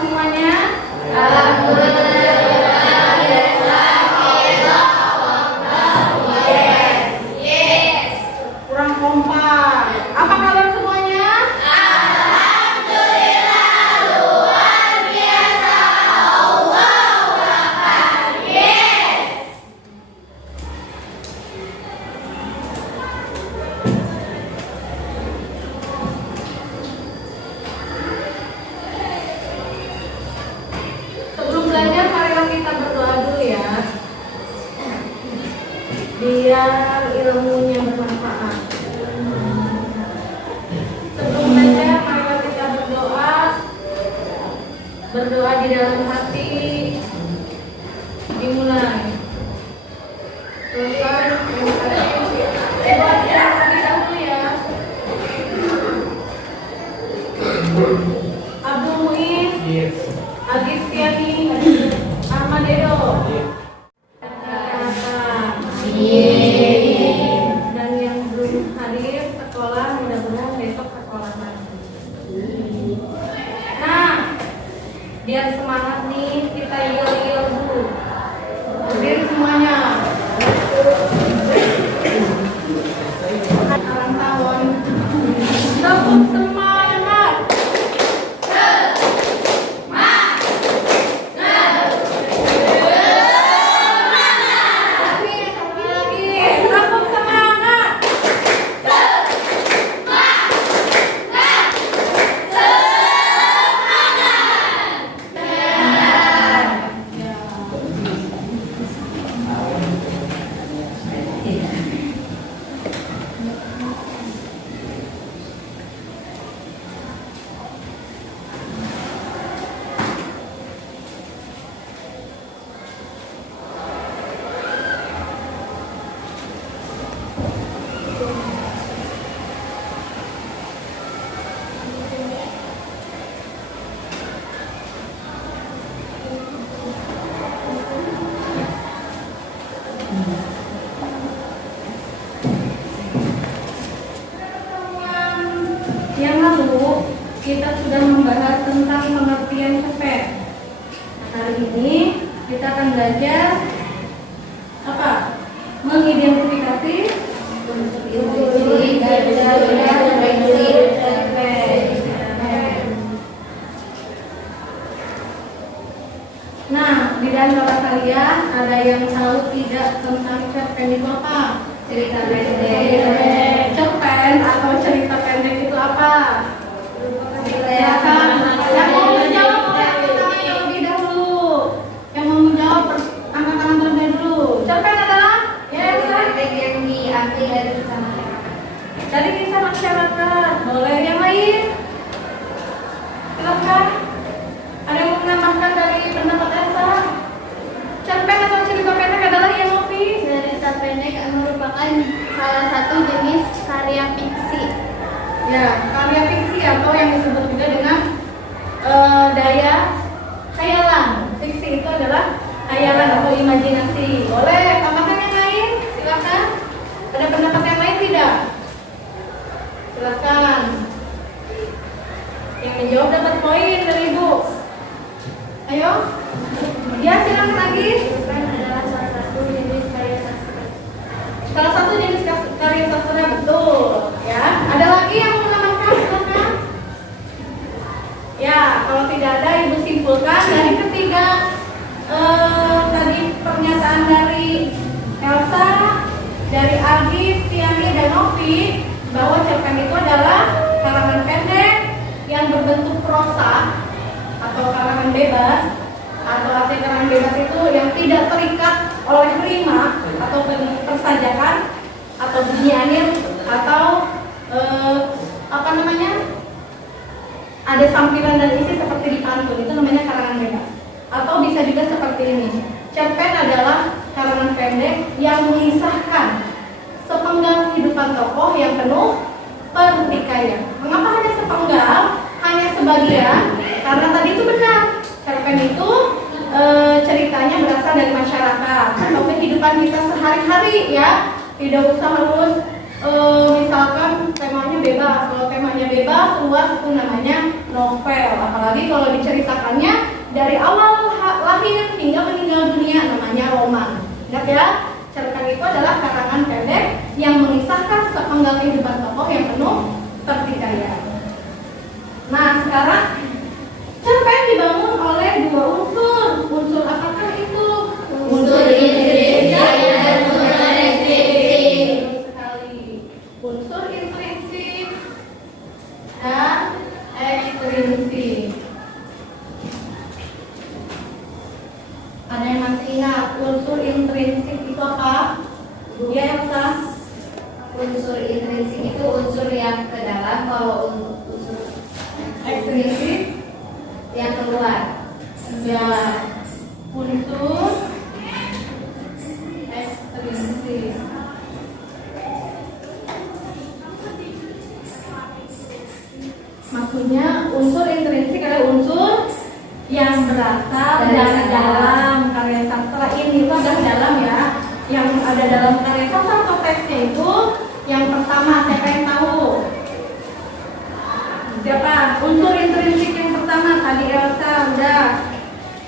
semuanya? Kurang kompak. Apa kabar semuanya? Sebelum belajar, marilah kita berdoa dulu ya. Biar ilmunya bermanfaat. Sebelum belajar, marilah kita berdoa. Berdoa di dalam hati. Dimulai. Tuhan, terima kasih. Doa di dalam hati dahulu ya. Abdul Muiz, Agis Tiani, Armadero. Dan yang belum hadir sekolah, mudah-mudahan besok sekolah lagi. Nah, biar semangat nih, kita yel-yel dulu. Berdiri semuanya. Ulang tahun. Tepuk semangat. Tepuk semangat. Yang lalu kita sudah membahas tentang pengertian cerpen. Hari ini kita akan belajar apa? Mengidentifikasi Nah, di antara kalian ada yang tahu tidak tentang cerpen itu apa? Cerita pendek. Cerpen atau cerita pendek itu apa? Silakan. Yang mau menjawab angkat tangan terlebih dahulu. Yang mau menjawab angkat tangan terlebih dulu. Cerpen adalah yang diambil dari kisah masyarakat. dari kisah masyarakat. Boleh yang lain? Silakan. Ada yang mau menambahkan dari pendapat Elsa? Cerpen atau cerita pendek adalah yang Novi? Cerita pendek merupakan salah satu jenis karya fiksi. Ya, karya fiksi atau yang disebut juga dengan daya khayalan. Fiksi itu adalah khayalan atau imajinasi. Boleh tambahkan yang lain? Silakan. Ada pendapat yang lain tidak? Silakan. Yang menjawab dapat poin dari Ibu. Ayo. Ya, silakan lagi. Cerpen adalah salah satu jenis karya sastra. Salah satu jenis karya sastra, betul. Ya, ada lagi yang mau menambahkan? Silakan. Ya, kalau tidak ada, Ibu simpulkan dari ketiga tadi pernyataan dari Elsa, dari Agis, Tiani, dan Novi bahwa cerpen itu adalah karangan pendek yang berbentuk prosa atau karangan bebas. Atau arti karangan bebas itu yang tidak terikat oleh rima atau persajakan atau bunyianir atau apa namanya, ada sampiran dan isi seperti di pantun, itu namanya karangan bebas. Atau bisa juga seperti ini, cerpen adalah karangan pendek yang mengisahkan sepenggal kehidupan tokoh yang penuh pertikaian. Mengapa hanya sepenggal? Hanya sebagian? Karena tadi itu benar, cerpen itu ceritanya berasal dari masyarakat atau kehidupan kita sehari-hari ya. Tidak usah harus misalkan temanya bebas. Kalau temanya bebas, luas, itu namanya novel. Apalagi kalau diceritakannya dari awal lahir hingga meninggal dunia namanya roman. Ingat ya, cerpen itu adalah karangan pendek yang mengisahkan sepenggal kehidupan tokoh yang penuh pertikaian. Nah, sekarang cerpen dibangun oleh dua unsur. Unsur apakah itu? Unsur intrinsik dan unsur ekstrinsik. Sekali. Unsur intrinsik dan ekstrinsik. Ada yang masih ingat unsur intrinsik itu apa? Ya, Elsa. Unsur intrinsik itu unsur yang ke dalam, kalau unsur Ekstrinsik yang keluar. ya, unsur ekstrinsik. Maksudnya unsur intrinsik adalah unsur yang berasal dari dalam karya sastra. Ini itu adalah dalam ya, yang ada dalam karya sastra atau teksnya itu. Yang pertama, siapa yang tahu? Siapa? Unsur intrinsik yang pertama tadi Elsa udah.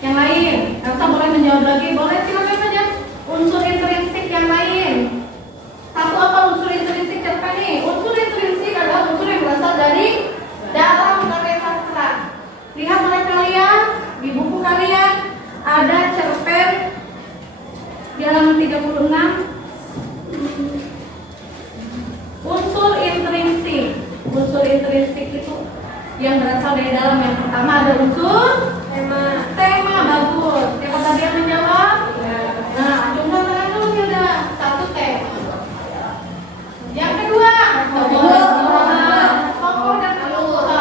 Yang lain, Elsa boleh menjawab lagi, boleh silakan saja. Unsur intrinsik yang lain. Satu apa unsur intrinsik cerpen nih? Unsur intrinsik adalah unsur yang berasal dari dalam karya sastra. Lihat oleh kalian di buku kalian ada cerpen di halaman 36. Unsur intrinsik. Unsur intrinsik itu yang berasal dari dalam. Yang pertama ada unsur tema. Tema bagus. Siapa tadi yang menjawab? Nah, jumlah tangan dulu sudah. Satu tema. Yang kedua, tokoh dan alur. Tokoh dan latar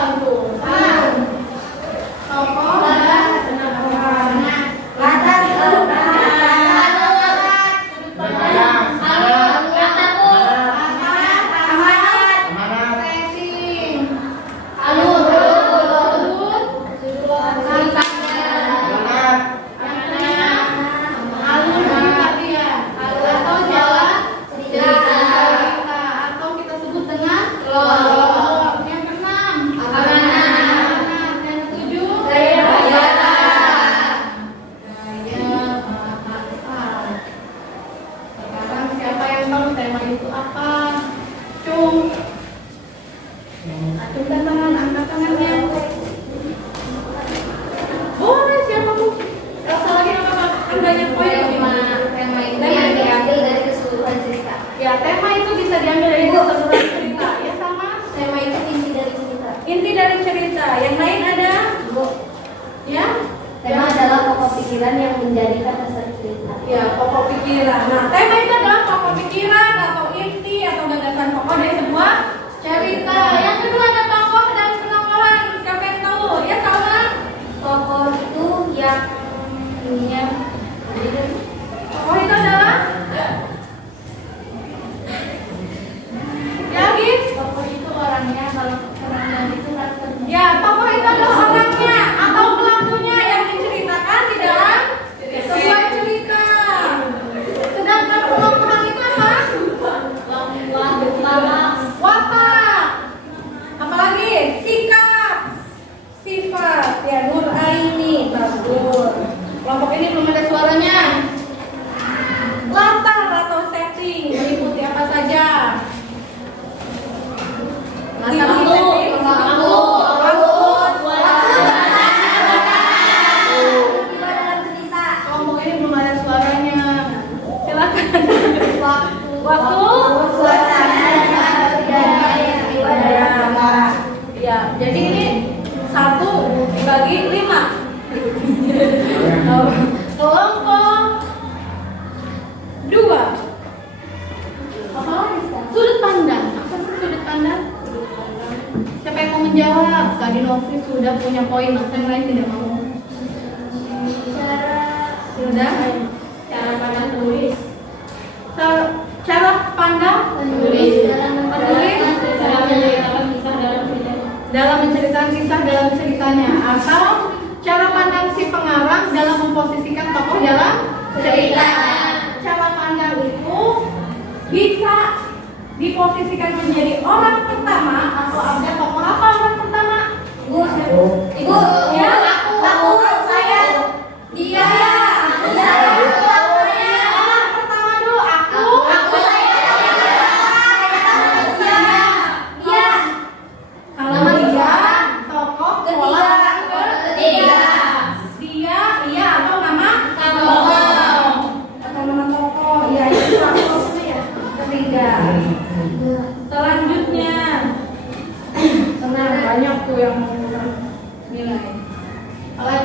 diposisikan menjadi orang pertama atau ada tokoh apa orang pertama? Ibu. Ya, aku, saya.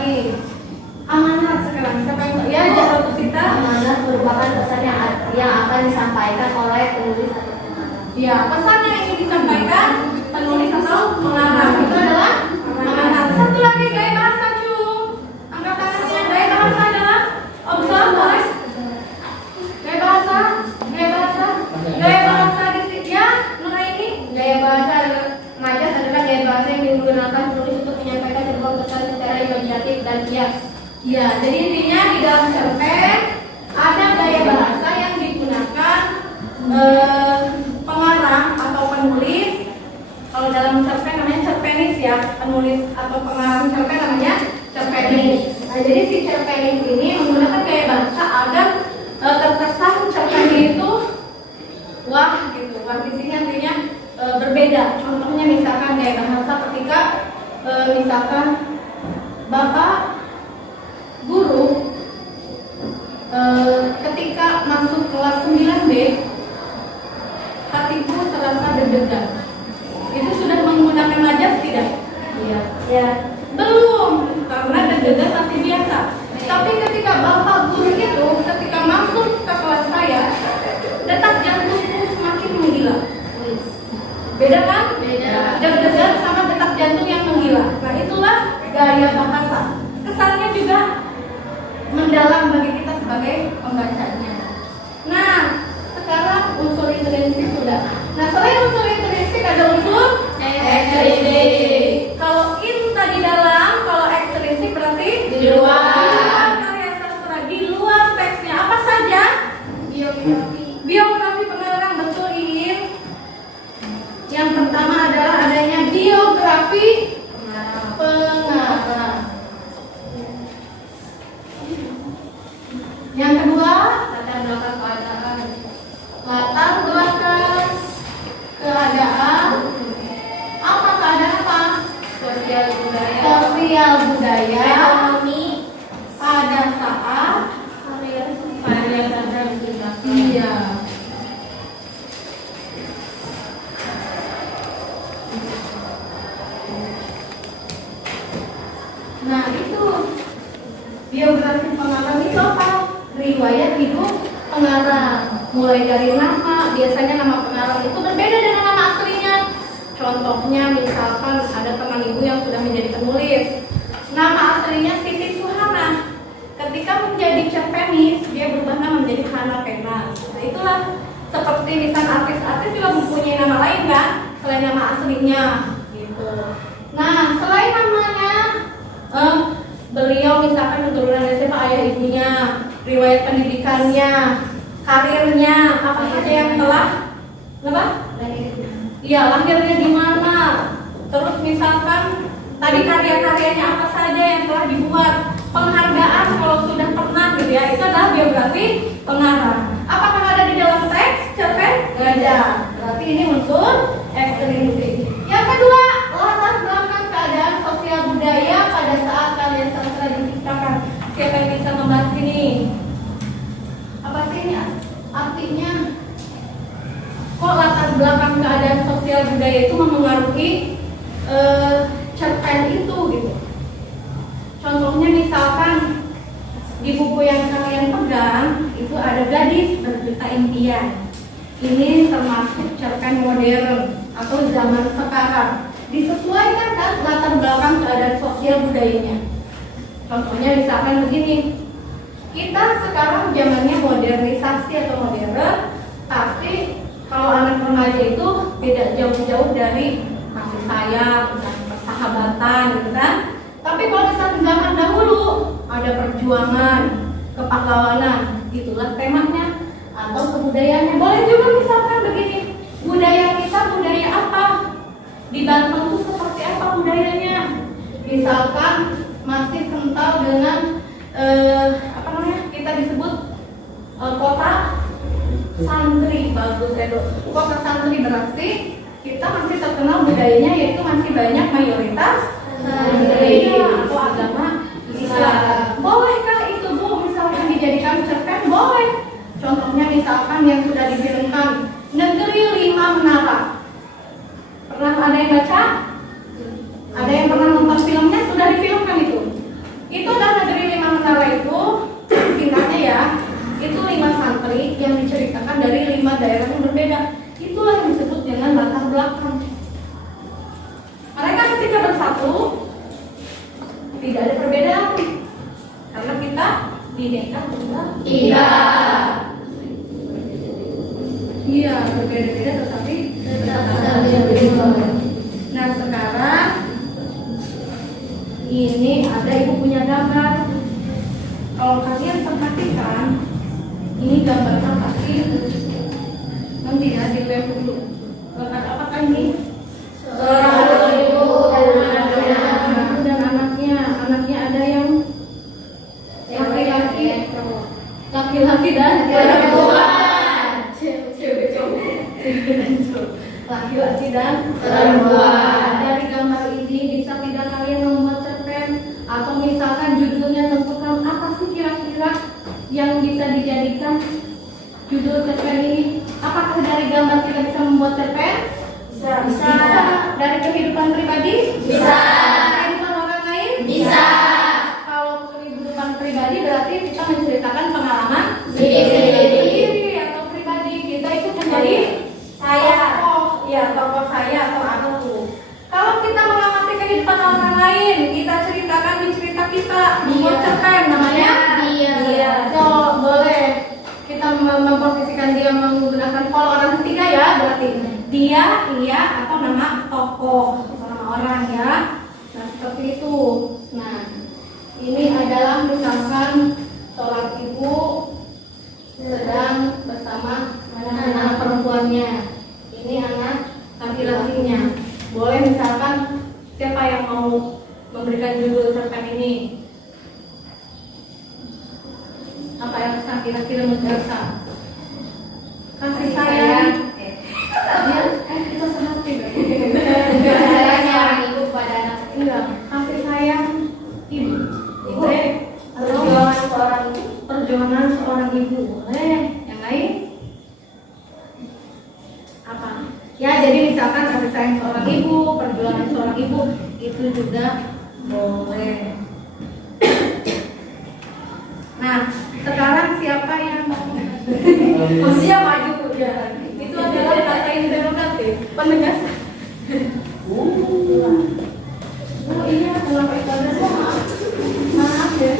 lagi. Amanat sekarang. Siapa yang ya Ratu Sita? Amanat merupakan pesan yang akan disampaikan oleh penulis atau pengarang. Ya, pesan yang ingin disampaikan penulis atau pengarang itu adalah amanat. Satu lagi gaya bahasa cung. Angkat tangannya. Gaya bahasa adalah observe boleh. Gaya bahasa di sini ya. Nuraini. Gaya bahasa majas adalah gaya bahasa yang digunakan penulis untuk menyampaikan sebuah pesan secara imajinatif dan hias. Ya, jadi intinya di dalam cerpen ada gaya bahasa yang digunakan pengarang atau penulis. Kalau dalam cerpen namanya cerpenis ya, penulis atau pengarang cerpen namanya cerpenis. Nah, jadi si cerpenis ini menggunakan gaya bahasa agar terkesan cerpennya itu wah gitu. Wah di sini artinya berbeda. Contohnya misalkan gaya bahasa ketika misalkan Bapak guru ketika masuk kelas 9B hatiku terasa deg-degan. Itu sudah menggunakan majas tidak? Iya. Ya. Belum, karena deg-degan masih biasa. Tapi ketika Bapak guru itu ketika masuk ke kelas saya, detak jantungku semakin menggila. Beda kan? Beda. Deg-degan sama detak jantung yang menggila. Nah, itulah gaya bahasa. Kesannya juga mendalam bagi kita sebagai pembacanya. Nah, sekarang unsur intrinsik sudah. Nah, selain unsur intrinsik ada unsur ekstrinsik. Kalau in tadi dalam, kalau ekstrinsik berarti Di luar. Di luar karya sastra, di luar teksnya. Apa saja? Biografi pengarang, betul In. Yang pertama adalah adanya biografi pengarang. Yang kedua, Latar belakang keadaan. latar belakang keadaan. Apa keadaan apa? Sosial budaya. Sosial budaya Ekonomi. pada saat Karya sastra digunakan. iya. Nah itu biografi pengarang itu apa? Riwayat hidup pengarang. Mulai dari nama, biasanya nama pengarang itu berbeda dengan nama aslinya. Contohnya misalkan ada teman ibu yang sudah menjadi penulis. Nama aslinya Siti Suhana. Ketika menjadi cerpenis, dia berubah nama menjadi Hana Pena. Nah, itulah seperti misalnya artis-artis juga mempunyai nama lain kan, selain nama aslinya gitu. Nah, selain namanya beliau misalkan keturunan dari siapa, ayah ibunya, riwayat pendidikannya, karirnya, apa saja yang telah apa? Iya, lahirnya di mana? Terus misalkan tadi karya-karyanya apa saja yang telah dibuat, penghargaan kalau sudah pernah gitu ya, itu adalah biografi pengarang. Apakah ada di dalam teks cerpen? Tidak ada. Berarti ini unsur ekstrinsik. Yang kedua, latar belakang keadaan sosial budaya pada saat karya sastra diciptakan. Siapa yang bisa membahas ini? Apa sih ini artinya? Kok latar belakang keadaan sosial budaya itu memengaruhi cerpen itu gitu? Contohnya misalkan di buku yang kalian pegang itu ada Gadis Berjuta Impian. Ini termasuk cerpen modern atau zaman sekarang. Disesuaikan kan latar belakang keadaan sosial budayanya. Contohnya misalkan begini, kita sekarang zamannya modernisasi atau modern, tapi kalau anak remaja itu beda jauh-jauh dari kasih sayang, persahabatan gitu kan. Tapi kalau misalkan zaman dahulu ada perjuangan, kepahlawanan, itulah temanya atau kebudayaannya. Boleh juga misalkan begini, budaya kita budaya apa? Di Banten itu seperti apa budayanya? Misalkan masih kental dengan apa namanya? Kita disebut kota santri, bagus Edo. Kota santri berarti kita masih terkenal budayanya, yaitu masih banyak mayoritas santri atau agama Islam. Bolehkah itu Bu misalkan dijadikan cerpen? Boleh. Contohnya misalkan yang sudah difilmkan Negeri Lima Menara. Pernah ada yang baca? Ada yang pernah nonton filmnya? Sudah difilmkan itu. Itu Apabila kita bineka tunggal Ika. Iya, berbeda-beda tetapi Tetap Nah sekarang ini ada ibu punya gambar. Kalau kalian perhatikan, ini gambarnya pasti nanti ya di web dulu. Gambar apakah ini? Seorang ibu Dan anaknya. Anaknya ada yang laki-laki, laki-laki dan perempuan. laki-laki dan Perempuan. Dari gambar ini bisa tidak kalian membuat cerpen atau misalkan judulnya tentukan apa sih kira-kira yang bisa dijadikan judul cerpen ini? Apakah dari gambar kita bisa membuat cerpen? Bisa. Dari kehidupan pribadi? Bisa. Kehidupan orang lain? Bisa. Kalau kehidupan pribadi berarti kita menceritakan pengalaman Diri sendiri. sendiri atau pribadi. Kita itu menjadi tokoh, ya tokoh saya atau aku. Kalau kita mengamati kehidupan orang lain, kita ceritakan di cerita kita, membuat cerpen namanya. Dia. So, boleh kita memposisikan dia menggunakan pola orang ketiga ya, berarti dia, ia atau nama tokoh, nama orang ya. Nah seperti itu. Nah ini adalah misalkan seorang ibu sedang bersama anak perempuannya. Ini anak laki-lakinya. Boleh misalkan siapa yang mau memberikan judul cerpen ini? Apa yang kira-kira menurut Elsa? Kasih sayang. Ya, kita sehati. Caranya orang ibu pada anak. Enggak, kasih sayang ibu. Boleh. Perjuangan seorang ibu. Boleh. Yang lain? Apa? Ya, jadi misalkan kasih sayang seorang ibu, perjuangan seorang ibu itu juga boleh. Nah, sekarang siapa yang mau? Usia maju ya. Itu adalah kata interrogatif, penegasan. Oh iya, kenapa itu ada? Maaf ya.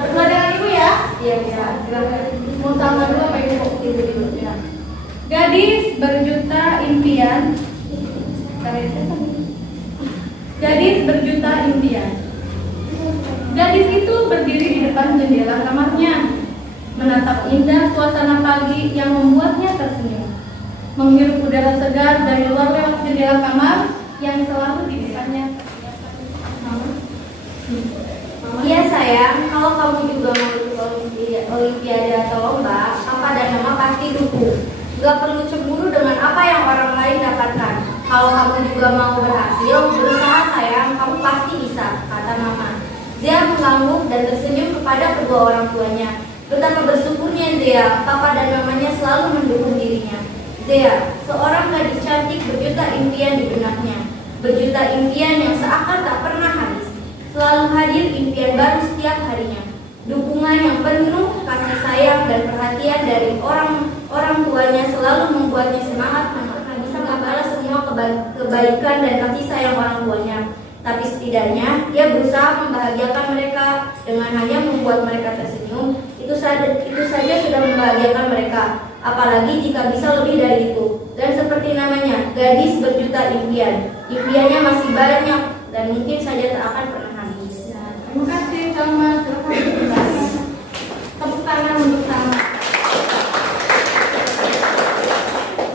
Berdua dengan ibu ya? Iya, bisa. Silakan. Mau tambah dulu apa ini kok tidur dulu ya? Gadis berjuta impian. Gadis berjuta impian. Gadis itu berdiri di depan jendela kamarnya, menatap indah suasana pagi yang membuatnya tersenyum, menghirup udara segar dari luar lewat jendela kamar yang selalu dibukanya. Iya sayang, kalau kamu juga mau ikut olimpiade atau lomba, papa dan mama pasti dukung. Gak perlu cemburu dengan apa yang orang lain dapatkan. Kalau kamu juga mau berhasil, berusaha sayang, kamu pasti bisa, kata mama. Zia mengangguk dan tersenyum kepada kedua orang tuanya. Betapa bersyukurnya Zia, papa dan mamanya selalu mendukung dirinya. Zia, seorang gadis cantik berjuta impian di benaknya. Berjuta impian yang seakan tak pernah habis. Selalu hadir impian baru setiap harinya. Dukungan yang penuh kasih sayang dan perhatian dari orang tuanya selalu membuatnya semangat bisa membalas semua kebaikan dan kasih sayang orang tuanya. Tapi setidaknya ia berusaha membahagiakan mereka dengan hanya membuat mereka tersenyum. Itu saja sudah membahagiakan mereka. Apalagi jika bisa lebih dari itu. Dan seperti namanya, gadis berjuta impian. Impiannya masih banyak dan mungkin saja tak akan pernah habis. Terima kasih sama tepuk tangan untuk sama.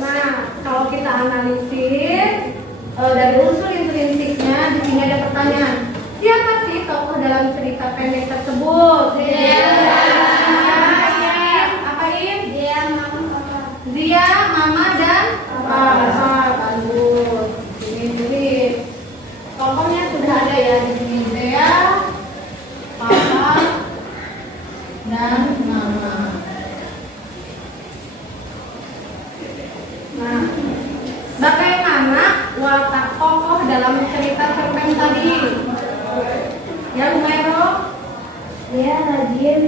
Nah, kalau kita analisis dari unsur intrinsiknya, di sini ada pertanyaan. Siapa sih tokoh dalam cerita pendek tersebut? Apa Im? Zia, Mama dan Papa. Bagus. Ini jadi tokohnya sudah ada ya di sini. Zia, Papa, dan Mama. Nah, bagaimana watak tokoh dalam cerita cerpen tadi? Ya, Umairo? Dia rajin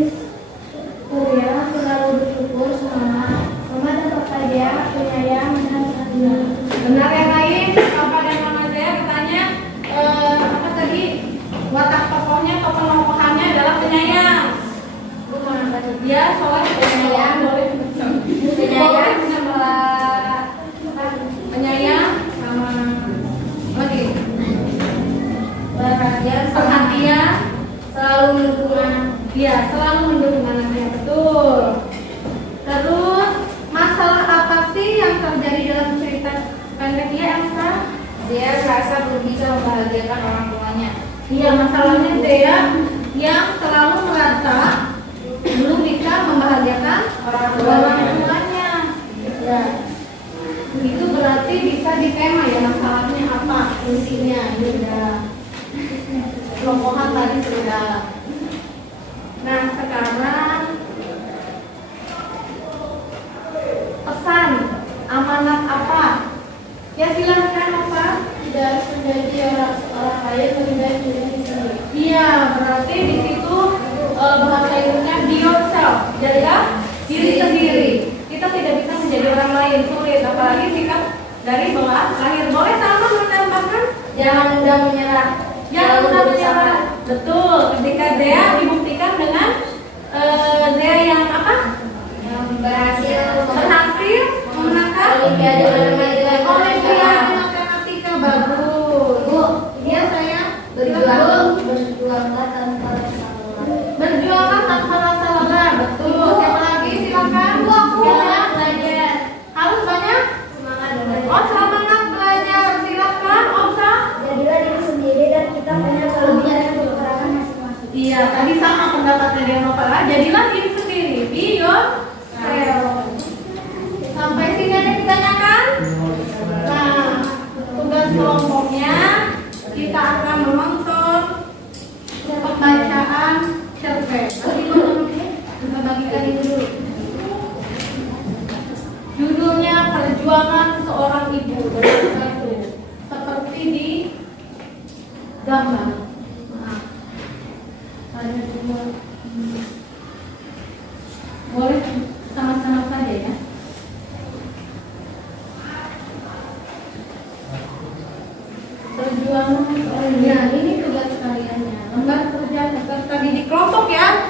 kuliah, selalu bersyukur, semangat. Mama dan papa dia penyayang dan adil. Benar yang lain? Papa dan Mama saya bertanya apa tadi? Watak tokohnya Ya, soalnya penyayang boleh. Penyayang sama Penyayang sama lagi. perhatian, selalu mendukung anak. Iya, selalu mendukung anaknya, betul. Terus masalah apa sih yang terjadi dalam cerita pendeknya, Elsa? Dia merasa belum bisa membahagiakan orang tuanya. Iya, masalahnya dia yang selalu merasa belum bisa membahagiakan orang tuanya. Ya, itu berarti bisa ditema ya masalahnya apa, intinya. Ini udah kelompokan tadi sudah. Nah, sekarang pesan amanat apa? Ya silahkan apa? Tidak harus menjadi orang lain, lebih baik diri sendiri. Iya, berarti di situ bahasa Inggrisnya be yourself, jadilah diri sendiri. Kita tidak bisa menjadi orang lain, sulit. Apalagi sikap dari bawah lahir. Boleh sama menambahkan? Jangan mudah menyerah. Jangan mudah menyerah. Betul. Ketika Zea dibuktikan dengan Zea yang apa? Yang berhasil Memenangkan Olimpiade Olimpiade matematika. Bagus. Bu, Iya saya berjuanglah tanpa rasa lelah. berjuanglah tanpa rasa lelah. Betul. Siapa lagi? Silakan. Semangat belajar. Harus banyak. Semangat belajar. Oh, semangat belajar. Silakan, Omsa. Jadilah diri sendiri dan kita punya kelebihan dan kekurangan masing-masing. Iya, tadi sama pendapatnya dia Nova. Jadilah diri sendiri. Be yourself. Sampai sini ada yang ditanyakan? Nah, tugas kelompoknya kita akan menonton pembacaan cerpen. Kita bagikan ini dulu. Judulnya Perjuangan Seorang Ibu. Satu. Seperti di gambar. Maaf. Ada dua. Boleh sama-sama saja ya. Perjuangan seorang. Ya, ini tugas kaliannya. Lembar kerja peserta didik kelompok ya.